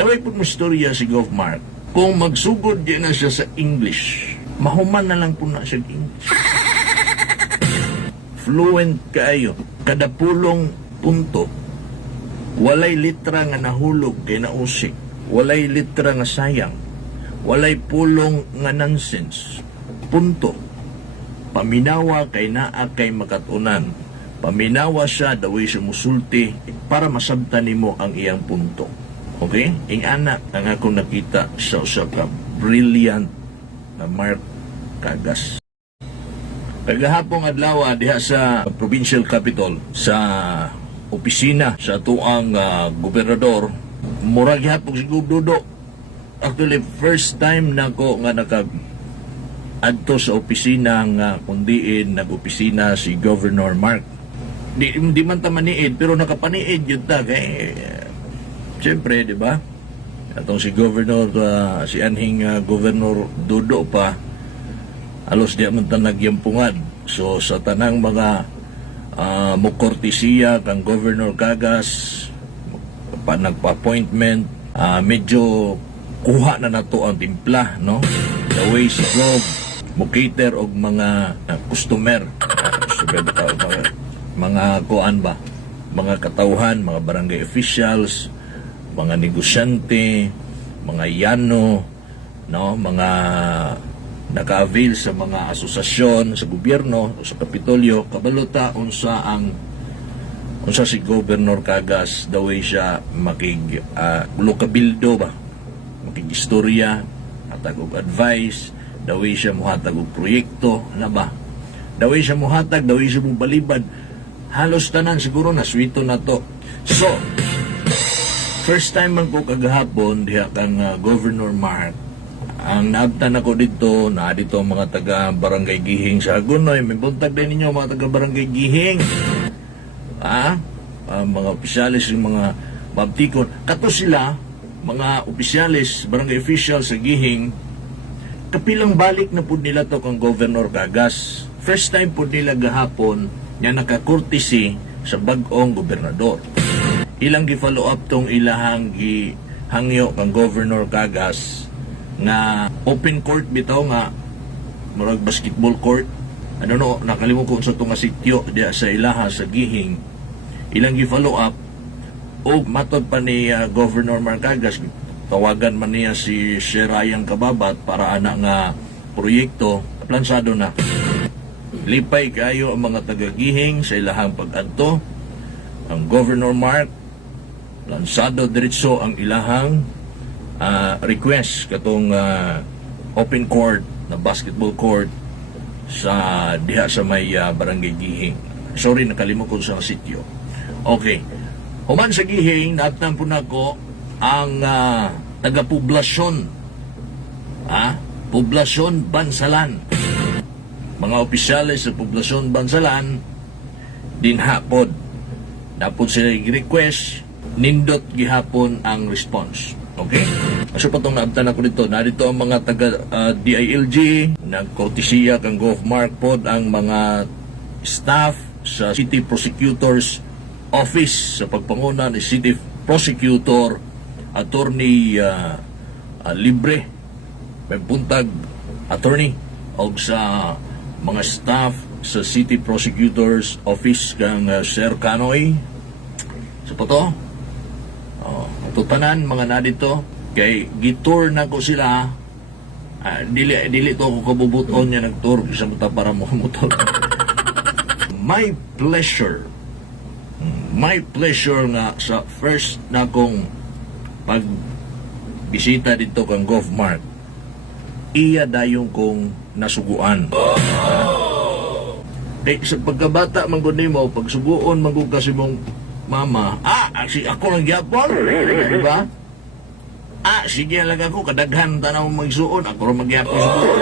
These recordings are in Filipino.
Daway po mo storya si Gov Mark. Kung magsugod di na siya sa English, mahuman na lang po na siya English. Fluent kayo. Kada pulong punto, walay litra nga nahulog kay nausik. Walay litra nga sayang. Walay pulong nga nonsense. Punto. Paminawa kay naa kay makatunan. Paminawa siya, daway siya musulti para masabtan nimo ang iyang punto. Okay? Ing anak ang akong nakita sa usa ka brilliant na Mark Cagas. Kagahapong adlaw diha sa provincial capital sa opisina sa tuang gobernador, murag hapon si Gubdudo. Actually, first time na ko nga adto sa opisina nga kundiin nag-opisina si Governor Mark. Di man ta maniid pero nakapaniid yun ta kay siyempre, di ba? Atong si Governor si anhing Governor Dudo pa alos di man ta nagyampungad. So sa tanang mga mukortesiya kang Governor Cagas nagpa-appointment, medyo kuha na nato ang timpla, no? The way si Gov mukater og mga customer, mga kuan ba, mga katauhan, mga barangay officials, mga negosyante, mga yano, no, mga naka-avail sa mga asosasyon sa gobyerno o sa Kapitolyo, kabaluta unsa si Governor Cagas the way siya makig lokabildo ba, makig-istorya, hatag og advice, the way siya muhatag og proyekto, na ba? The way siya muhatag, the way siya mubalibad, halos tanan siguro na swito na to. So, first time man ko kagahapon diha kang Governor Mark, ang naabtan ako dito, na dito ang mga taga Barangay Gihing sa Agunoy. May buntag din ninyo mga taga Barangay Gihing. Mga opisyalis, mga babtikon. Kato sila, mga opisyalis, barangay officials sa Gihing, kapilang balik na po nila to kang Governor Cagas. First time po nila gahapon niya nakakurtisi sa bag-ong gobernador. Ilang gi-follow up tong ilahang gihangyo kang Governor Cagas nga open court bitaw nga murag basketball court. Ano no, nakalimutan ko sa tunga sityo diya sa ilaha sa Gihing. Ilang gi-follow up o matod pa ni Governor Mark Cagas, tawagan man niya si Ryan Kababat para ana nga proyekto plansado na. Lipay kayo ang mga taga-Gihing sa ilahang pag-adto. Ang Governor Mark lansado diretso ang ilahang request katong open court na basketball court sa diha sa may Barangay Gihing. Sorry, nakalimutan ko sa sityo. Okay. Human sa Gihing, naatnan po na ko ang taga-poblasyon. Poblasyon Bansalan. Mga opisyalis sa Poblasyon Bansalan, din hapon. Napod sila request, nindot gihapon ang response. Okay? So patong naabtan ako dito. Narito ang mga taga DILG, nagkortesiya kang Gov Mark pod ang mga staff sa City Prosecutor's Office sa pagpanguna ni City Prosecutor Attorney Libre, may puntag attorney, o sa mga staff sa City Prosecutor's Office kang Sir Canoy. So po to, tutanan mga nadito, kay gitur na ko sila, dili to ako kabubuton niya nagtur, isa mo para mo motor. My pleasure nga sa first na kong pagbisita dito kang Gov Mark, iya dayong kong nasuguan. Sa pagkabata man gud nimo, pagsuguon man gud kasi mong mama, ako lang gyapon, di ba? Sige lang ako, kadaghan tanaw magsuon, ako lang magyapon suguon.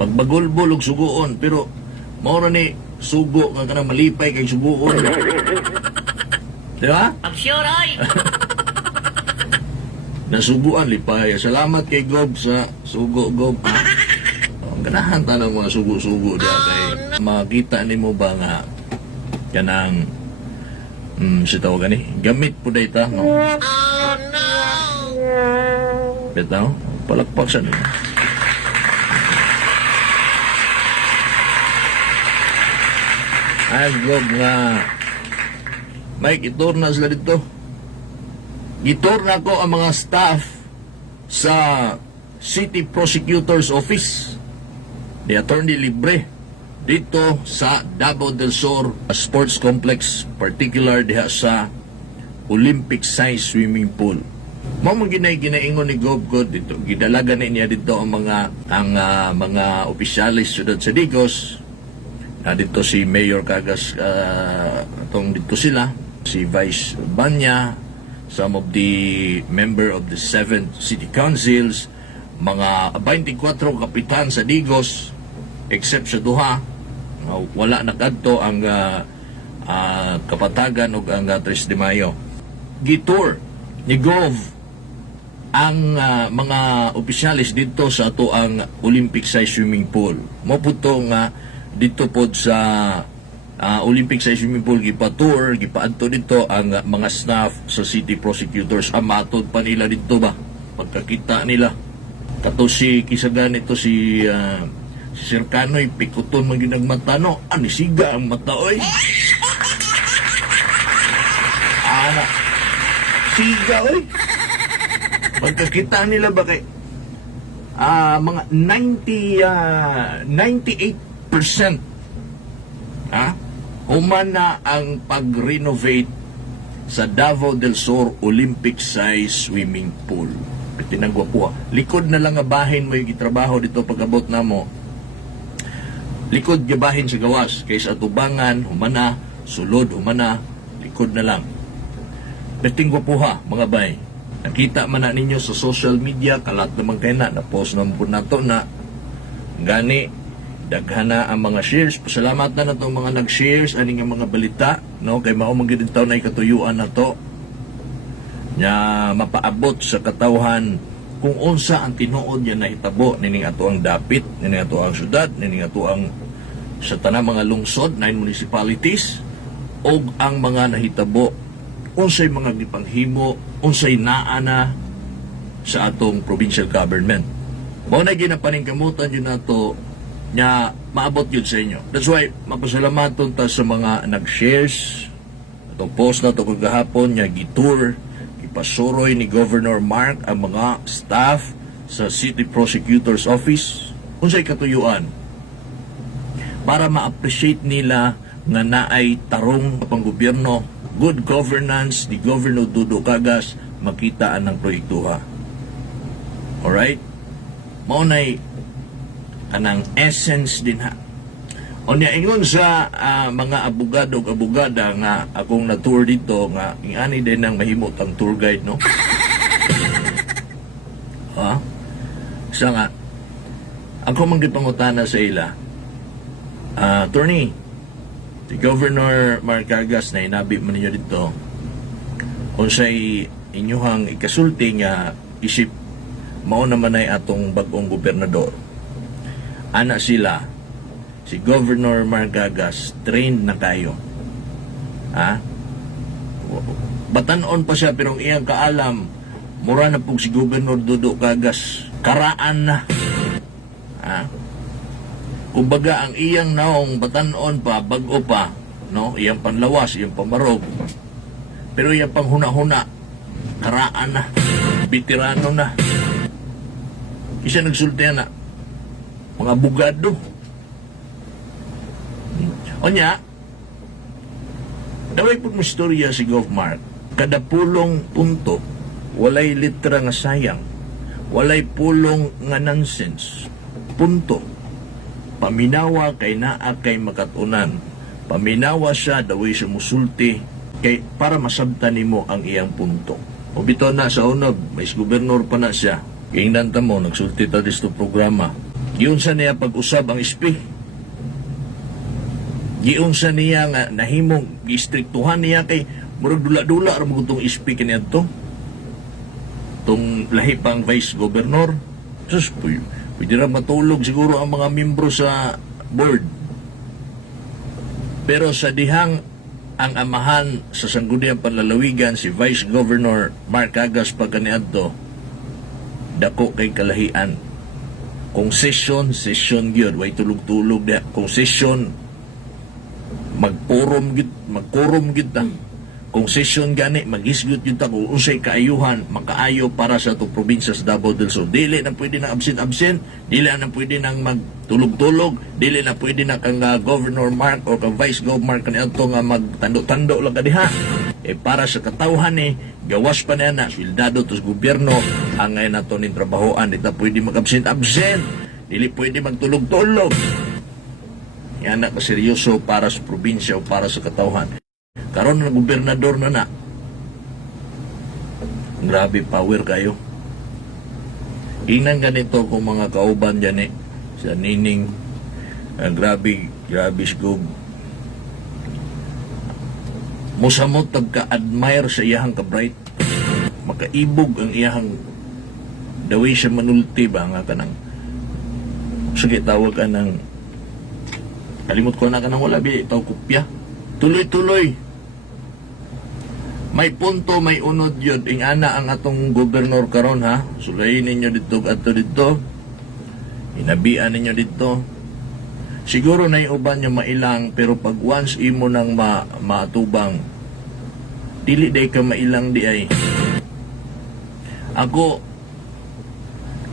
Magbagulbol og suguon, pero maura ni sugo nga kanang malipay kay suguon. Di ba? I'm sure ay. Nasuguan lipay. Salamat kay Gob sa sugo, Gob. Ang ganahan tanang mga sugo-sugo diya kay makita nimo ba nga kanang Si tawagan ni. Gamit po na ita, no? Bitaw, palakpak siya nila. Ay, gog nga. Mike, iturna sila dito. Iturna ko ang mga staff sa City Prosecutor's Office ni Attorney Libre dito sa Davao del Sur Sports Complex, particular diha sa Olympic size swimming pool. Mao man ginaingon ni Gobgod dito, gidalaga na niya dito ang mga opisyalis sudad sa Digos. Na dito si Mayor Cagas, atong dito sila, si Vice Banya, some of the member of the 7 city councils, mga 24 kapitan sa Digos, except sa duha, wala nakadto ang Kapatagan o ang 3 de Mayo. Gitur ni Gov ang mga opisyalis dito sa ato ang Olympic size swimming pool. Mo puto nga dito po sa Olympic size swimming pool gipa-tour, gipaadto dito ang mga staff sa city prosecutors. Amatod pa nila dito ba pagkakita nila. Kato si kisagan ito si Sir Canoy, pikuton man ginagmatano, anisiga ang mata, oy. Siga, oy. Pagkakita nila ba kay mga 98% humana ang pag-renovate sa Davao del Sur Olympic size swimming pool. Tinagwa po. Likod na lang nga bahin mo yung gitrabaho dito pag-abot na mo. Likod gabahin sa gawas kaysa tubangan, humana, sulod, humana, likod na lang. Betingwa po ha, mga bay. Nakita man na ninyo sa social media, kalat naman kayo na post naman po na to na gani, daghana ang mga shares. Pasalamat na itong mga nag-shares, aning ang mga balita, no? Kay maumagin taon na ikatuyuan na to. Nya mapaabot sa katawhan kung unsa ang tinuod niya na hitabo nining ato ang dapit, nining ato ang syudad, nining ato ang sa tanang mga lungsod, 9 municipalities, o ang mga nahitabo unsay mga gipanghimo, unsay naana sa atong provincial government. Mao na ginapaningkamutan yun nato nya maabot yun sa inyo. That's why mapasalamaton ta sa mga nag-shares atong post na to kagahapon nya gitour pasuroy ni Governor Mark ang mga staff sa City Prosecutor's Office unsay katuyuan para ma-appreciate nila nga naay tarong pang gobyerno, good governance ni Governor Dudo Cagas, makitaan ng proyektuha. Alright? Maunay kanang essence din ha. O niya, ingon sa mga abogado o abogada nga akong na-tour dito nga ingani din ang mahimot ang tour guide, no? Ha? Isa nga, ako manggipangutana sa ila, attorney, si Governor Mark Cagas na inabi mo ninyo dito, kung sa'y inyuhang ikasulti nga isip, mao naman ay atong bagong gobernador. Ana sila, si Governor Mark Cagas, trained na kayo. Ha? Batanon pa siya, pero iyang kaalam, mura na po si Governor Dudo Cagas, karaan na. Ha? Kumbaga, ang iyang naong batanon pa, bago pa, no? Iyang panlawas, iyang pamarog. Pero iyang panghuna-huna, karaan na, veterano na. Isa nagsulti na, mga abogado. O niya, daway pag mastorya si Gov. Mark, kada pulong punto, walay litra nga sayang, walay pulong nga nonsense. Punto. Paminawa kay naa kay makatunan. Paminawa siya, daway siya musulti, kay para masabtan nimo ang iyang punto. O bito na sa unod, may gobernador pa na siya. Ingnan ta mo, nagsulti ta disto programa. Yun sa niya pag-usab ang ispi. Giunsa niya nga nahimong gistriktuhan niya kay murag dula-dula ra mo itong ispi kaniadto. Tong lahi pang vice governor. Sus, pwede ra matulog siguro ang mga membro sa board. Pero sa dihang ang amahan sa Sangguniang Panlalawigan si Vice Governor Mark Cagas pagkaniadto dako kay kalahian. Kung session gyud way tulog-tulog diha. Kung session magquorum gid ta. Kung session gani magisgot yun ta kung unsay kaayuhan makaayo para sa itong probinsya sa Davao del Sur. Dili na pwede na absent dili na pwede nang magtulog-tulog, dili na pwede na kang Governor Mark o kang Vice Gov Mark kaniadto nga magtando-tando lang diha. Para sa katawhan gawas pa na swildado tos gobyerno ang ngayon nato ning trabahoan, di ta pwede mag-absent dili pwede magtulog-tulog. Yan na kaseryoso para sa probinsya o para sa katawhan. Karon na gobernador na. Grabe power kayo. Ingnan ganito kung mga kauban dyan sa nining grabe sigub. Musamot tagka-admire sa iyahang ka-bright. Makaibog ang iyahang daway siya manulti ba nga kanang sige tawag ka ng kalimot ko na ka ng wala itaw kopya. Tuloy-tuloy. May punto, may unod yun. Ingana ang atong gobernador karon ha. Sulayin ninyo dito at dito. Inabian ninyo dito. Siguro na uban nyo mailang, pero pag once imo nang maatubang, dili day ka mailang di ay. Ako,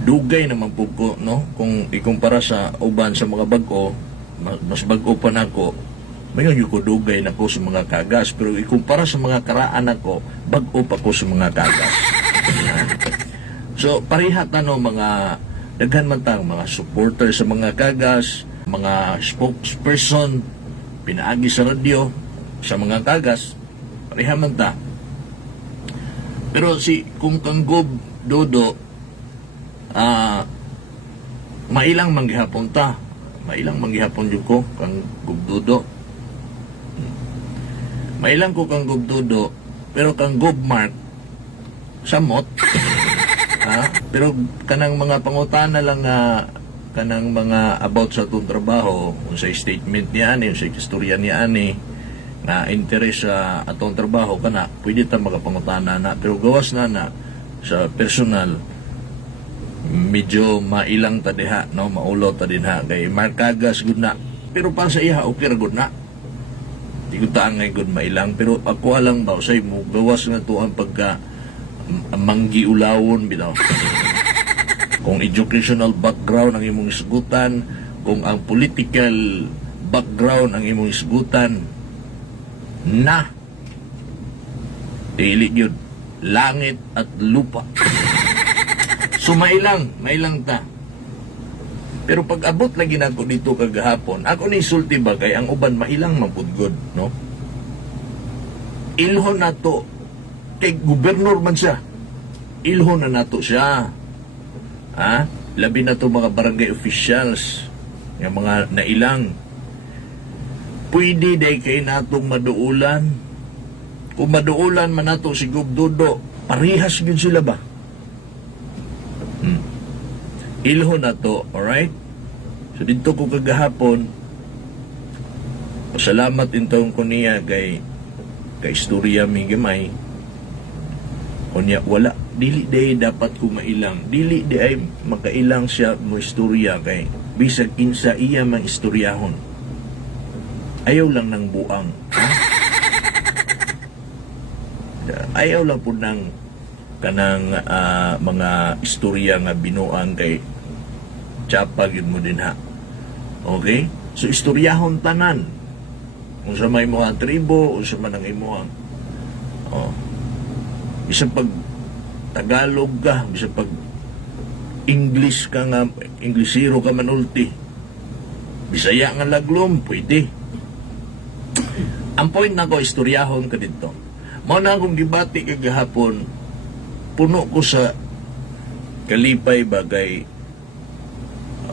dugay naman po ko, no? Kung ikumpara sa uban sa mga bag-o, mas bag-o pa na ako, mayon yung ko dugay na ko sa mga kagas, pero ikumpara sa mga karaan ako, bag-o pa ko sa mga kagas. So, parihat mga daghan man tang mga supporter sa mga kagas, mga spokesperson, pinaagi sa radyo, sa mga kagas, parihat man ta. Pero kung kang Gob Dodo, mailang manggihapon ta, mailang manggihapon yung ko, kang Gob Dodo. Mailang ko kang Gob Dodo, pero kang Gob Mark, samot. Pero kanang mga pangutana lang kanang mga about sa itong trabaho, sa statement niya sa istorya niya na interes sa atong trabaho, kana, pwede ta makapangutana na. Pero gawas na sa personal, medyo mailang ta diha, no? Maulo ta din ha. Kay Mark Cagas, good na. Pero para sa iya, okay ra good na. Di ko taang ngay good mailang. Pero ako alang ba, say mo, gawas nga to ang pagka manggiulawon, bitaw. Kung educational background ang imong isgutan, kung ang political background ang imong isgutan, na dili yun, langit at lupa. So mailang ta. Pero pag abot lagi na ako dito kagahapon, ako ni sulti ba kay ang uban mailang mapudgod, no? Ilhon na to, kay gobernador man siya, ilhon na nato siya. Labi na to mga barangay officials, yung mga nailang. Pwede day kay natong maduulan. Kung maduulan man nato si Gob Dodo, parihas yun sila ba? Ilho na to, alright? So dito ko kagahapon, salamat intong ko niya kay istorya mi gamay. Kunya wala, dili day dapat ko mailang. Dili day makailang siya mo istorya kay bisag insa iya mang istoryahon. Ayaw lang ng buang. Ayaw lang po ng kanang mga istorya nga binuang kay tsapag yun mo din ha. Okay? So istoryahon tanan. Kung sa may mga tribo, o sa manang imuang. Bisa pag Tagalog ka, bisa pag English ka nga, Inglesero ka manulti. Bisaya nga laglom, pwede. Ang point na ko, istoryahon ka dito. Mao na akong gibati kagahapon, puno ko sa kalipay bagay.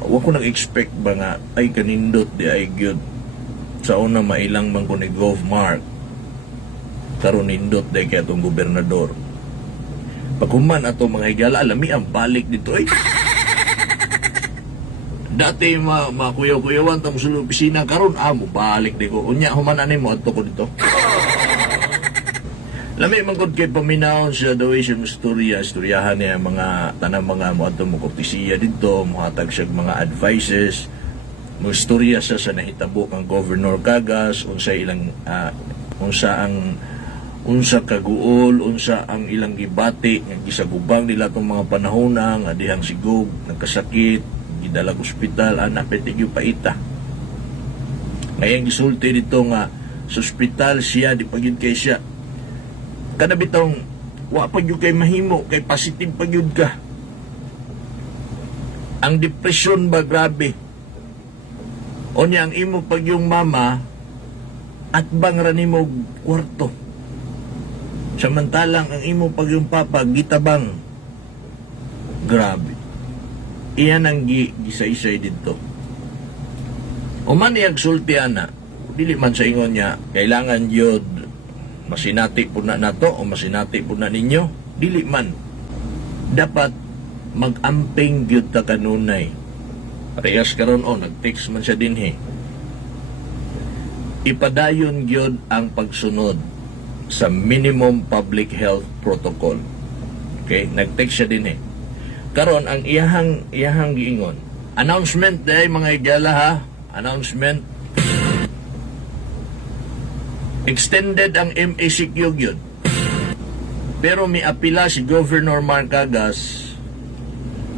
Wa ko nag-expect ba nga ay kanindot di ay gyud sa una mailang man ko ni Gov Mark karon nindot di kay atong gobernador. Pagkuman ato mga higala alami ang balik dito dati makuyaw-kuyawan tamo sa opisina karon mo balik di ko unya human ani mo adto ko dito. Lami mangkod kay paminahon siya daw siya istoryahan niya mga tanang mga moadto mo koptisiya dito, mohatag siya mga advices, mo istorya siya sa nahitabo kang Governor Cagas, unsa kaguol, unsa ang ilang gibati nga gisagubang nila tong mga panahon nga dihang sigog nagkasakit, gidalag ospital, anak petig yung paita. Ngayong gisulti dito nga sa ospital siya, di pagyud kay siya. Kada bitong wa pagyud kay mahimo, kay positive pagyud ka. Ang depression ba grabe? Onya ang imo pagyong mama at bang ranimo kwarto. Samantalang ang imo pagyong papa gitabang. Grabe. Iyan ang gisa-isay dito. O man iyag sulti ana, dili man sa ingon niya, kailangan yod masinati po na nato o masinati po na ninyo, dili man. Dapat mag-amping gyud ta kanunay. Parehas karon nag-text man siya dinhi. Ipadayon gyud ang pagsunod sa minimum public health protocol. Okay, nag-text siya dinhi. Karon ang iyahang giingon. Announcement day mga igala ha. Announcement. Extended ang MACQ yun. Pero may apila si Governor Mark Cagas.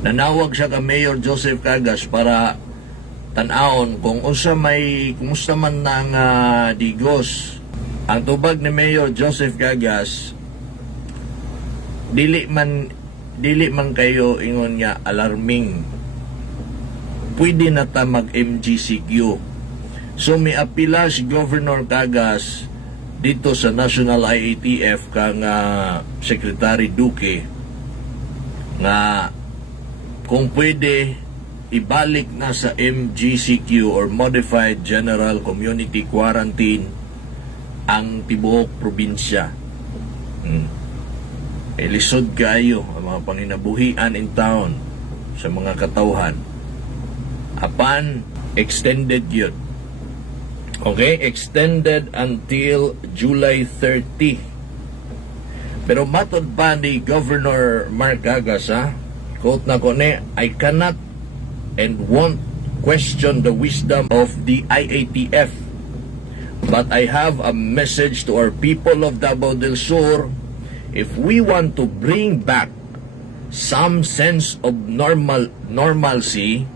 Nanawag siya ka Mayor Joseph Cagas para tan-aon kung kumusta man ng digos. Ang tubag ni Mayor Joseph Cagas, dili man kayo ingon nga alarming. Pwede na ta mag-MGCQ. So may apila si Governor Cagas dito sa National IATF kang Secretary Duque nga kung pwede ibalik na sa MGCQ or Modified General Community Quarantine ang tibuok probinsya. Lisod kayo ang mga panginabuhian in town sa mga katawhan. Apan, extended yun. Okay? Extended until July 30. Pero matod pa ni Governor Mark Cagas, quote na ko ne, I cannot and won't question the wisdom of the IATF. But I have a message to our people of Davao del Sur. If we want to bring back some sense of normalcy,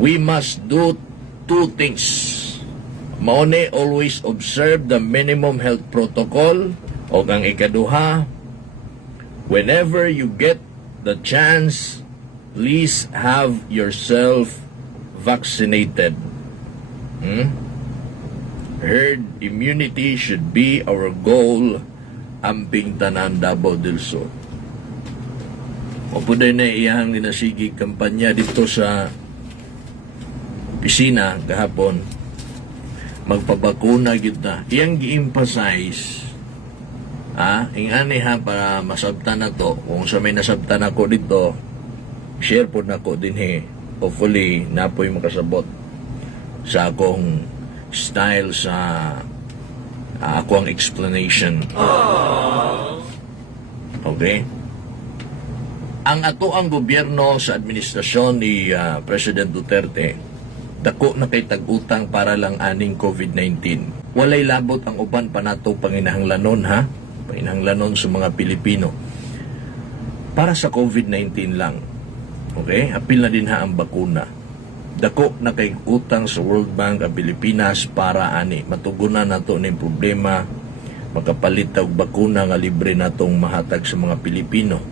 we must do two things. Maune, always observe the minimum health protocol. O ang ikaduha, whenever you get the chance, please have yourself vaccinated. Herd immunity should be our goal. Amping tanan Davao del Sur. O po na iyang ginasigig kampanya dito sa pisina kahapon. Magpabakuna gid na. Iyang gi-emphasize ingani para masabtan na to. Kung sa may nasabtan ako dito, share po na ko din hopefully napoy makasabot sa akong style sa ako ang explanation. Okay? Ang ato ang gobyerno sa administrasyon ni President Duterte, dako na kay tag-utang para lang aning COVID-19. Walay labot ang uban pa nato panginahanglanon panginahanglanon sa mga Pilipino. Para sa COVID-19 lang. Okay? Apil na din ang bakuna. Dako na kay utang sa World Bank ang Pilipinas para matugunan nato ning problema, makapalit og bakuna nga libre natong mahatag sa mga Pilipino.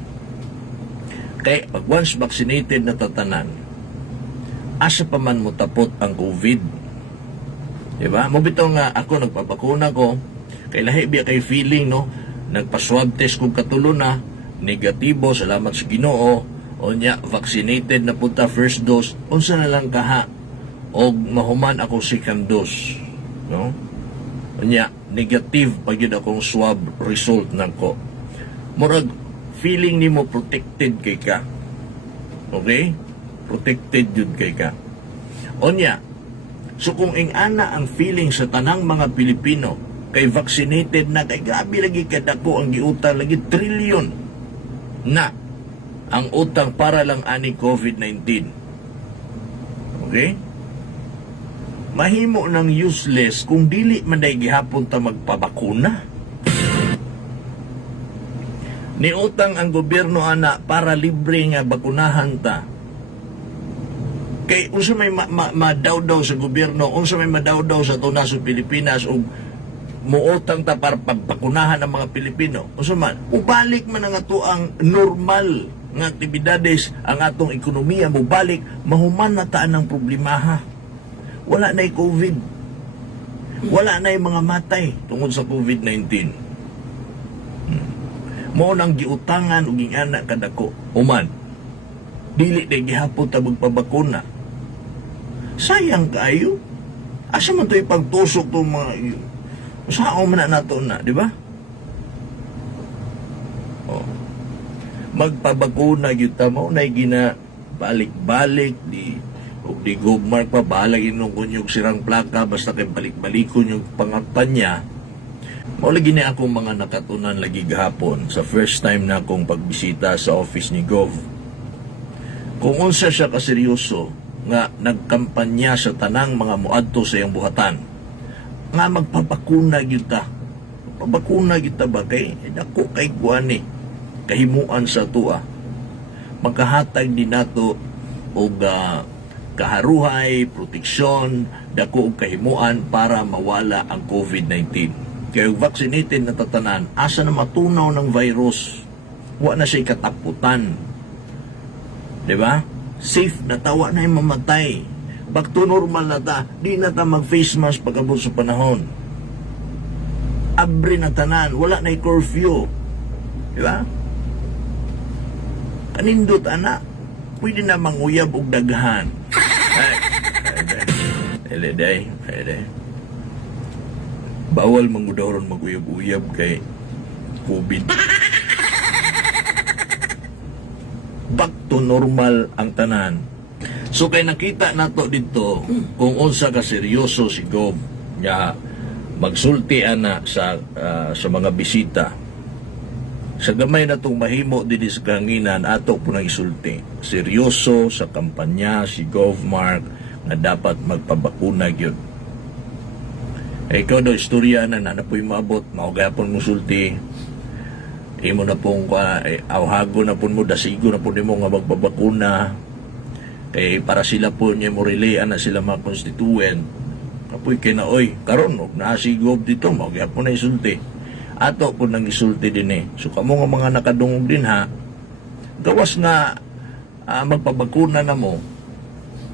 Kay pag once vaccinated na tatanan, asa pa man mo tapot ang COVID. Diba? Mo bitaw nga ako nagpapakuna ko, kay lahi biya kay feeling nagpa-swab test kung katulo na, negatibo, salamat sa Ginoo. Onya, vaccinated na punta first dose, unsa na lang kaha o mahuman ako second dose, Onya, negative pag yun akong swab result nako. Murag feeling nimo protected kay ka. Okay? Protected yun kay ka. Onya, so kung ingana ang feeling sa tanang mga Pilipino, kay vaccinated na, kay grabe lagi kadako ang giutang, lagi trilyon na ang utang para lang ani COVID-19. Okay? Mahimo ng useless kung dili man day gihapon ta magpabakuna. Niutang ang gobyerno ana para libre nga bakunahan ta. Kay unsa may madawdaw sa gobyerno, unsa may madawdaw sa tunasod Pilipinas ug muutang ta para pagbakunahan ang mga Pilipino. Unsa man, ubalik man ang ato ang normal nga aktibidades, ang atong ekonomiya mubalik, mahuman na taan ang problemaha. Wala na'y COVID. Wala na'y mga matay tungod sa COVID-19. Mo nang giutangan ug ingana kadako. Human, dili na gihapon ta magpabakuna. Sayang kayo. Asa man to ipagtusok to mga saan man na nato na, di ba? Oh. Magpabakuna gyud ta mo nay gina balik-balik di gugmark pa balag inong kunyog sirang plaka basta kay balik-balikon yung pangampanya. Mao lagi ni akong mga nakatunan lagi gahapon sa first time na akong pagbisita sa office ni Gov. Kung unsa siya kaseryoso nga nagkampanya sa tanang mga muadto sa iyang buhatan nga magpapakuna gyud ta. Pabakuna gyud ta ba kay dako kay kuani kahimuan sa tuwa. Magkahatag din nato og kaharuhay, proteksyon, dako og kahimuan para mawala ang COVID-19. Kaya vaccinated na tatanan, asa na matunaw ng virus, wa na siya kataputan. Diba? Safe na tawa na yung mamatay. Back to normal na ta, di na ta mag-face mask pagkabot sa panahon. Abre na tanan, wala na yung curfew. Diba? Kanindot, anak, pwede na manguyab og daghan. Ay, bawal mangudawron maguyab-uyab kay COVID. Back to normal ang tanan. So kay nakita nato dito kung unsa ka seryoso si Gov nga magsulti ana sa mga bisita. Sa gamay na itong mahimo din sa kahanginan, ato po nang isulti. Seryoso sa kampanya si Govmark na dapat magpabakuna yun. Ikaw daw, istorya na po'y maabot, maugapon mo sulti. Imo na pong awhago na po mo, dasigo na po mo nga magpabakuna. Kaya para sila po niya mo relayan na sila mga constituent. Kapoy kinaoy, karon nasigob dito, maugapon na isulti. Ato po nang isulti din eh. So kamo nga mga nakadungog din ha, gawas nga magpabakuna na mo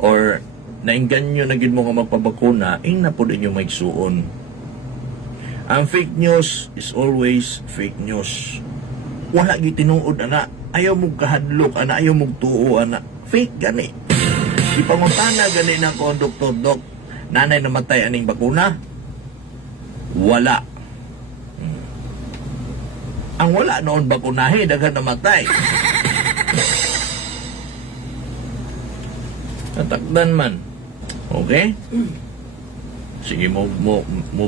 or nainganyo na gid mo nga magpabakuna, na po din yung maigsuon. Ang fake news is always fake news. Wala gid tinuod ana, ayaw mo kahadlok ana, ayaw mo tuo ana. Fake gani. Ipangutana gani na ko Dr. Doc, nanay namatay aning bakuna? Wala. Ang wala noon bakunahe, daghan namatay. Natakdan man. Okay? Sige, mo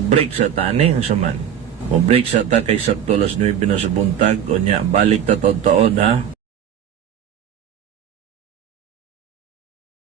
break sa tani, sa man. Mo break sa ta kay sakto 9:00 na sa buntag, o niya, balik ta taon ha.